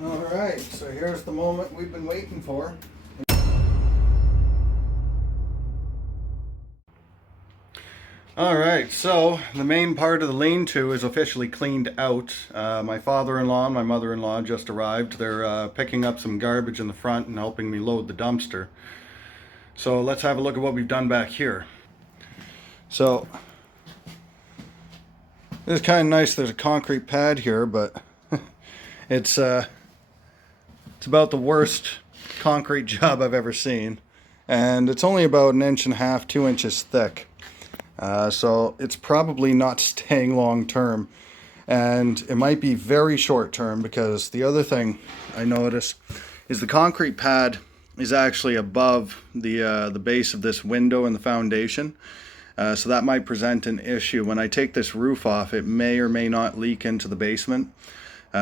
All right, so here's the moment we've been waiting for. All right, so the main part of the lean-to is officially cleaned out. My father-in-law and my mother-in-law just arrived. They're picking up some garbage in the front and helping me load the dumpster. So let's have a look at what we've done back here. So this is kind of nice. There's a concrete pad here, but it's about the worst concrete job I've ever seen, and it's only about 1.5 inches, 2 inches thick. So it's probably not staying long term, and it might be very short term, because the other thing I noticed is the concrete pad is actually above the base of this window in the foundation. So that might present an issue. When I take this roof off, it may or may not leak into the basement.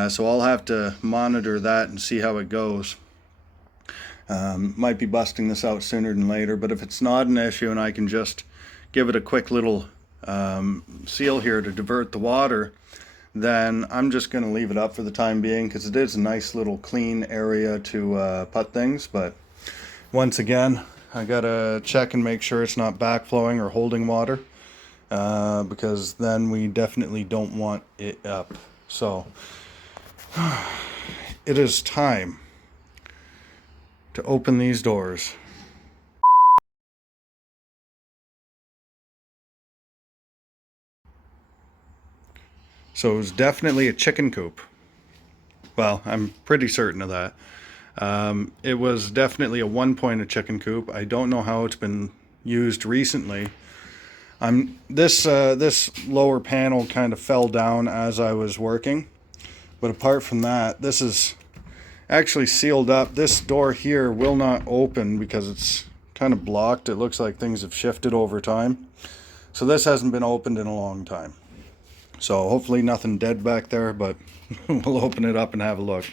So I'll have to monitor that and see how it goes. Might be busting this out sooner than later, but if it's not an issue and I can just give it a quick little seal here to divert the water, then I'm just going to leave it up for the time being, because it is a nice little clean area to put things. But once again, I gotta check and make sure it's not backflowing or holding water, because then we definitely don't want it up. So it is time to open these doors. So it was definitely a chicken coop. Well, I'm pretty certain of that. It was definitely a one-pointed chicken coop. I don't know how it's been used recently. This lower panel kind of fell down as I was working, but apart from that, this is actually sealed up. This door here will not open because it's kind of blocked. It looks like things have shifted over time. So this hasn't been opened in a long time. So hopefully nothing dead back there, but we'll open it up and have a look.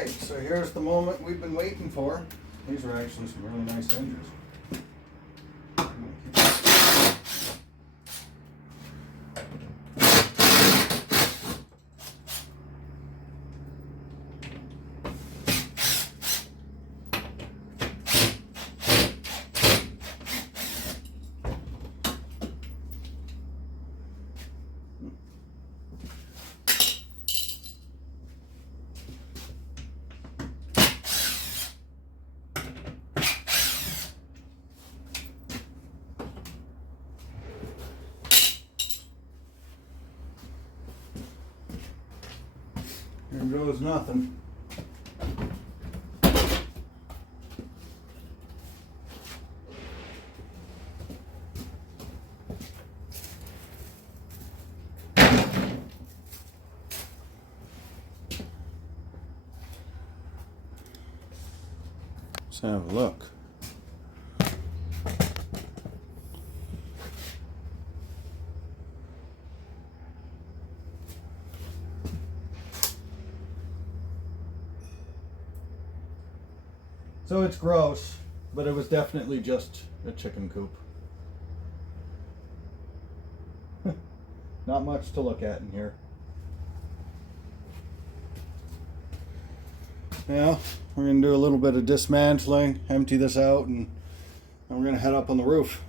Alright, so here's the moment we've been waiting for. These are actually some really nice hinges. Here goes nothing. Let's have a look. So it's gross, but it was definitely just a chicken coop. Not much to look at in here. Now, we're going to do a little bit of dismantling, empty this out, and then we're going to head up on the roof.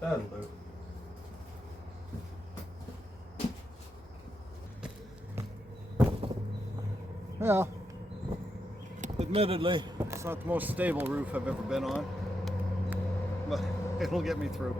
That'll do. Yeah, admittedly, it's not the most stable roof I've ever been on, but it'll get me through.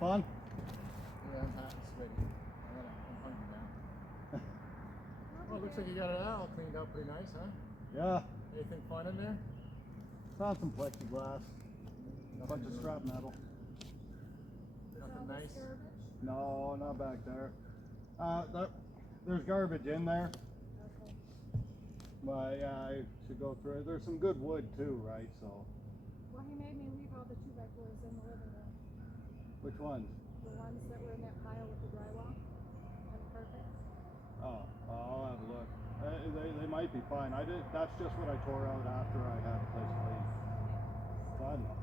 fun? Yeah, I'm hot and sweaty. I'm hungry now. Well, it looks like you got it all cleaned up pretty nice, huh? Yeah. Anything fun in there? Found some plexiglass. A bunch of scrap metal. Nothing nice? No, not back there. There's garbage in there. Okay. But yeah, I should go through it. There's some good wood too, right? So. Well, he made me leave all the 2x4s in the living room. Which ones? The ones that were in that pile with the drywall and the carpet. Oh, I'll have a look. They might be fine. That's just what I tore out after I had the place clean. Fun though.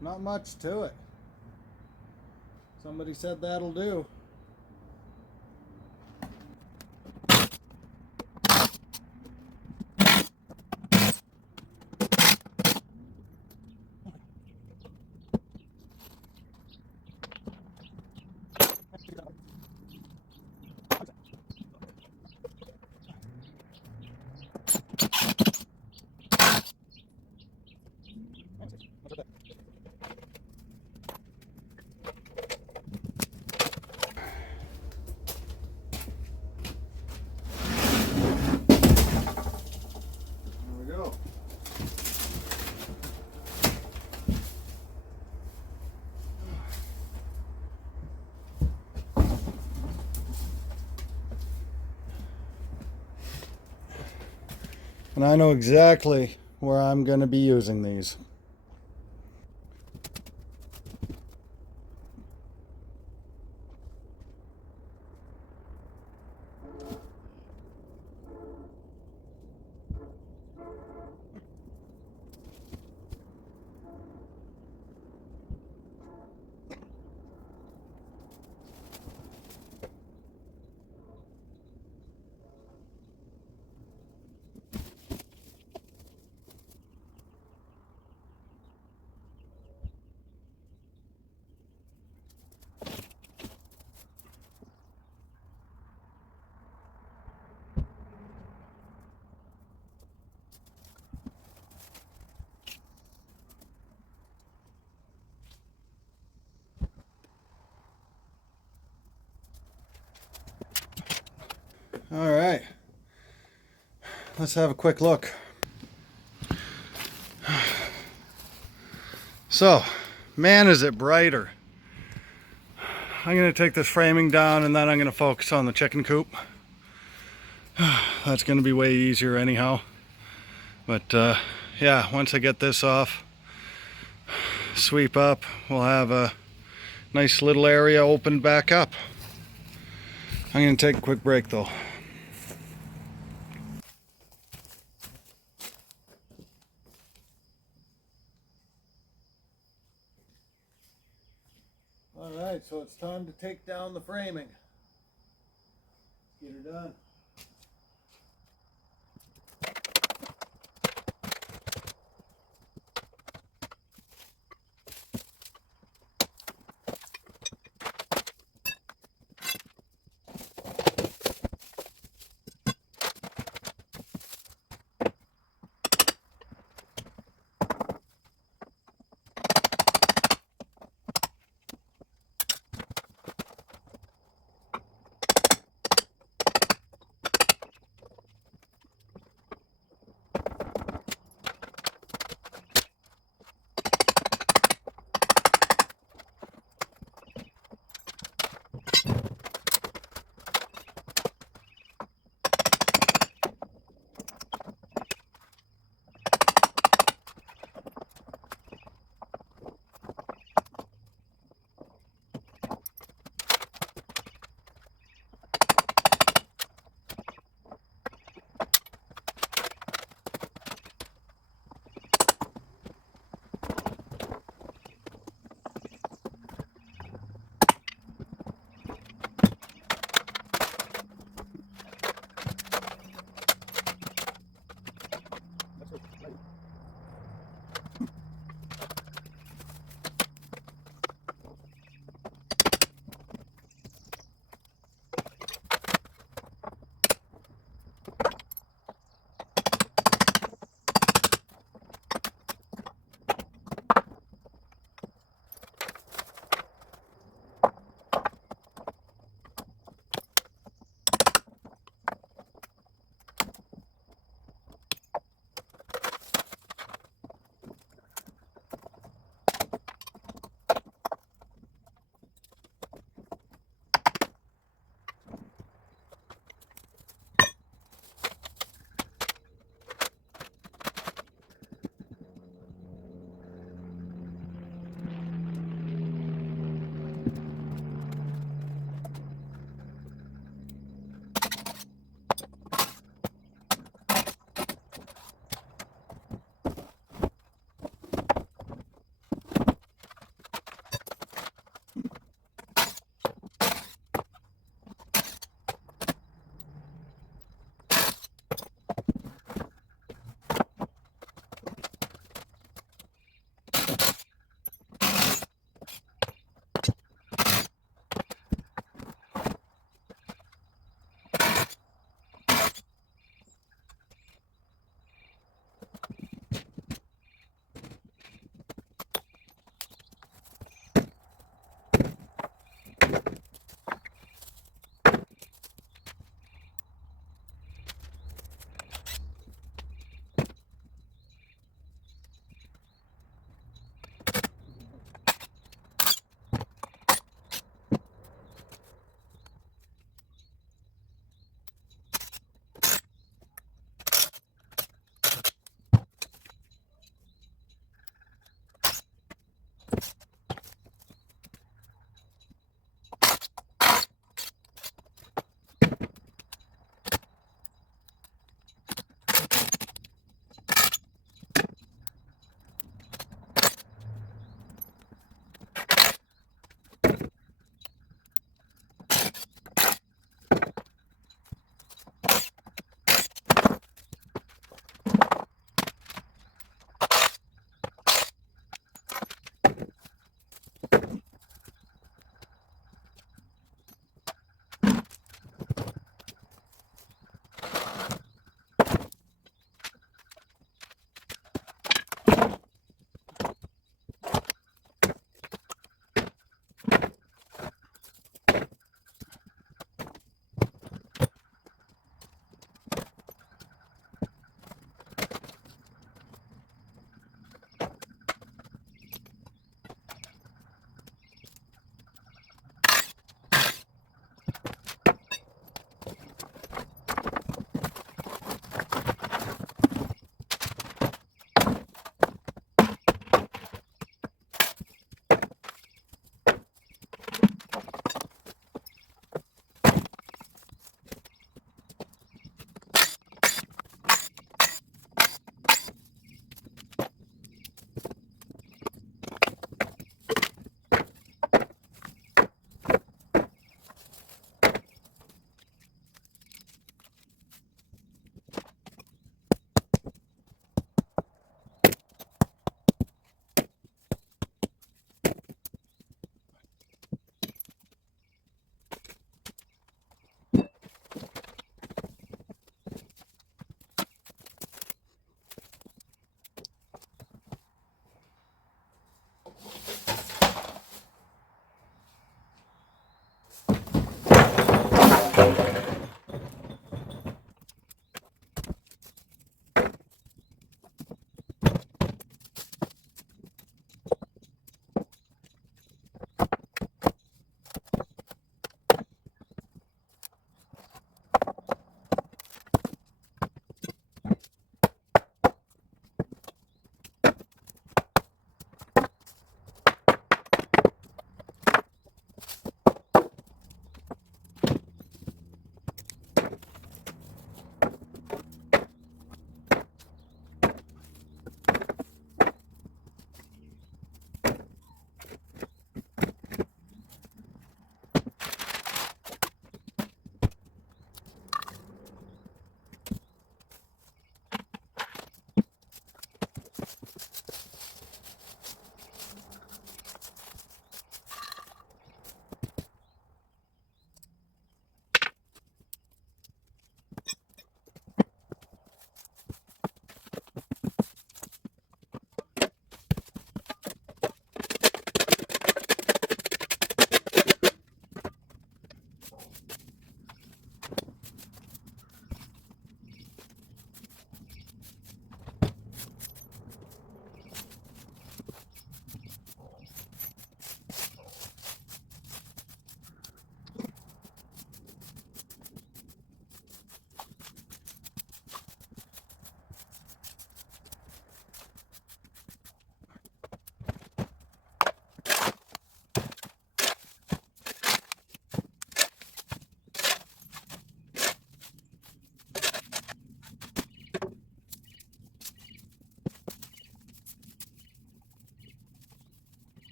Not much to it. Somebody said that'll do. And I know exactly where I'm going to be using these. All right, let's have a quick look. So, man, is it brighter. I'm going to take this framing down and then I'm going to focus on the chicken coop. That's going to be way easier anyhow. But yeah, once I get this off, sweep up, we'll have a Nice little area opened back up. I'm going to take a quick break though. All right, so it's time to take down the framing. Get her done.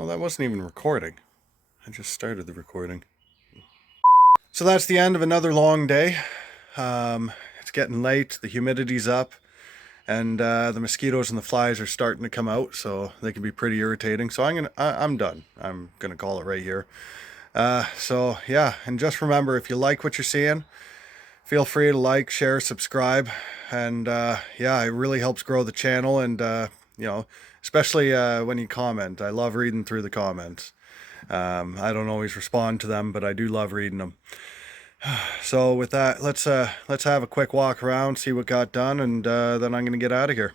Oh, that wasn't even recording. I just started the recording. So that's the end of another long day. It's getting late, the humidity's up, and the mosquitoes and the flies are starting to come out, so they can be pretty irritating. So I'm done. I'm gonna call it right here. So yeah, and just remember, if you like what you're seeing, feel free to like, share, subscribe, and yeah, it really helps grow the channel. And you know, especially when you comment, I love reading through the comments. I don't always respond to them, but I do love reading them. So with that, let's have a quick walk around, see what got done, and then I'm gonna get out of here.